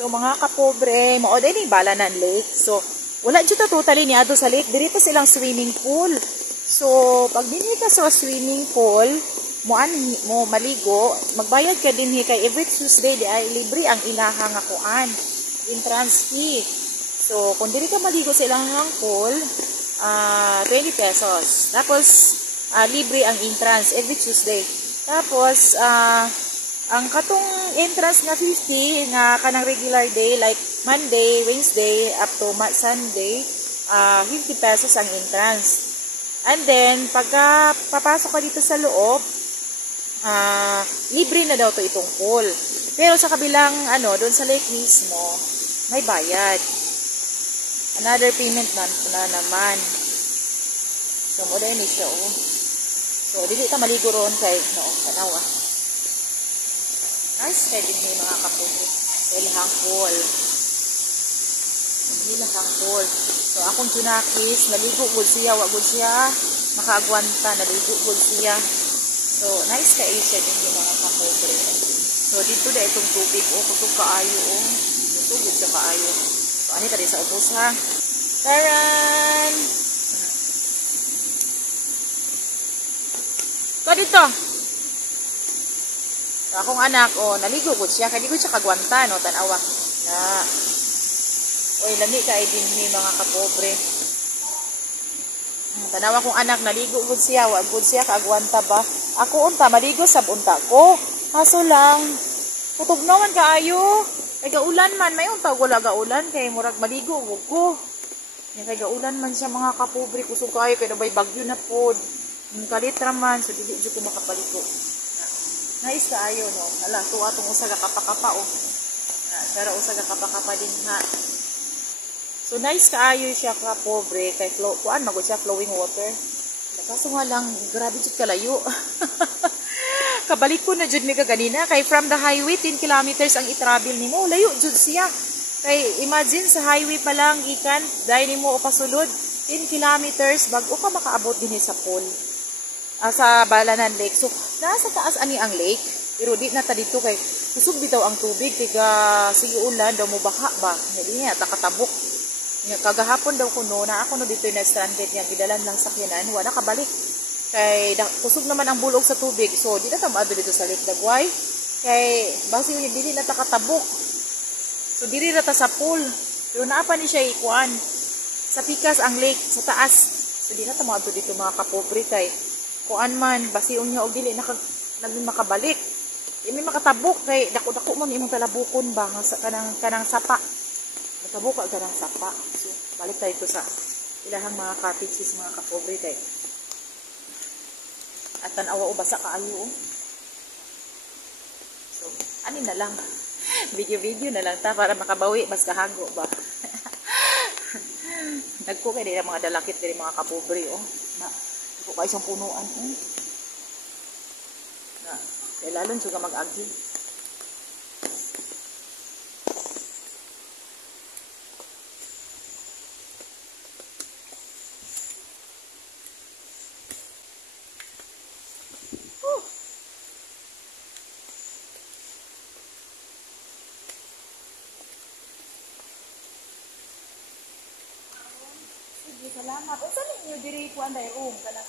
So mga kapobre, mao din yung Balanan Lake. So wala dito totally ni ato sa lake, diri pa silang swimming pool. So pag dinhi ka sa swimming pool, mo maligo, magbayad ka dinhi kay every Tuesday di ay libre ang ilahang nga kuan, entrance fee. So kung diri ka maligo sa ilahang pool, 20 pesos. Tapos libre ang entrance every Tuesday. Tapos ang katong entrance nga 50 nga kanang regular day like Monday, Wednesday up to Sunday, 50 pesos ang entrance. And then pagka papasok ka dito sa loob, libre na daw to itong pool. Pero sa kabilang doon sa lake mismo, may bayad. Another payment na naman. So mo din siya So dili ta maligo ron kay tanaw Nice kay din mga kapobre. Ilahang pool. Ilahang pool. So akong junakis, naligo gud siya, wa gud siya makaagwanta, naligo gud siya. So nice kay siya din mga kapobre. So dito da itong tubig kusog kaayo kusog gud siya kaayo. So ani tadi sa ubos ha. Taran. Ko dito. So, akong anak, naligo gud siya. Kaya di gud siya kagwanta, tanawa. Lami ka din ni mga kapobre. Tanawa kong anak, naligo gud siya. Wag gud siya kagwanta ba? Ako unta, maligo sa unta ko. Kaso lang, putog naman kaayo. Kay gaulan man, may unta wala gaulan. Kay murag maligo gud ko. Kay gaulan man siya mga kapobre. Kusog kayo, kay nabay bagyo na pod. Kalitra man, so dili jud ko makapaligo. Nice kaayo Hala, tuwa tong usa ka kapakapa Dara usa ka kapakapa din ha. So nice kaayo siya ka pobre kay kuan magud siya flowing water. Kaso nga lang grabe jud kalayo. Kabalik ko na jud mi kaganina kay from the highway 10 kilometers ang i-travel nimo. Layo jud siya. Kay imagine sa highway pa lang gikan dai nimo pasulod 10 kilometers bago ka makaabot dinhi sa pool. Sa Balanan Lake. So, nasa taas ani ang lake. Pero di na ta dito kay kusog bitaw ang tubig. Tiga sige ulan daw mo baha ba. Hindi niya, takatabok. Kagahapon daw ko na ako dito na stranded niya. Gidalan lang sakyanan. Wala kabalik. Kay kusog naman ang bulog sa tubig. So, di na ta maado dito sa Lake Dagway. Kay basi yung dili na takatabok. So, dili na ta sa pool. Pero naapa ni siya ikuan. Sa pikas ang lake. Sa taas. So, di na ta maado dito mga kapobre kay kuan man basi unya og dili naging makabalik. Imi makatabok kay dako-dako mo imong talabukon ba kanang sapa. Natabok ka kanang sapa. So balik tayo to sa ilahang mga cottages mga kapobre kay. At tanawa basa kaayo. So ani na lang. Video na lang ta para makabawi mas kahago ba. Nagko kay dili mga dalakit dili mga kapobre Ito ka isang punuan kaya lalon suga mag-agi. Sige, salamat. Unsa ninyo diri kuan dai kanang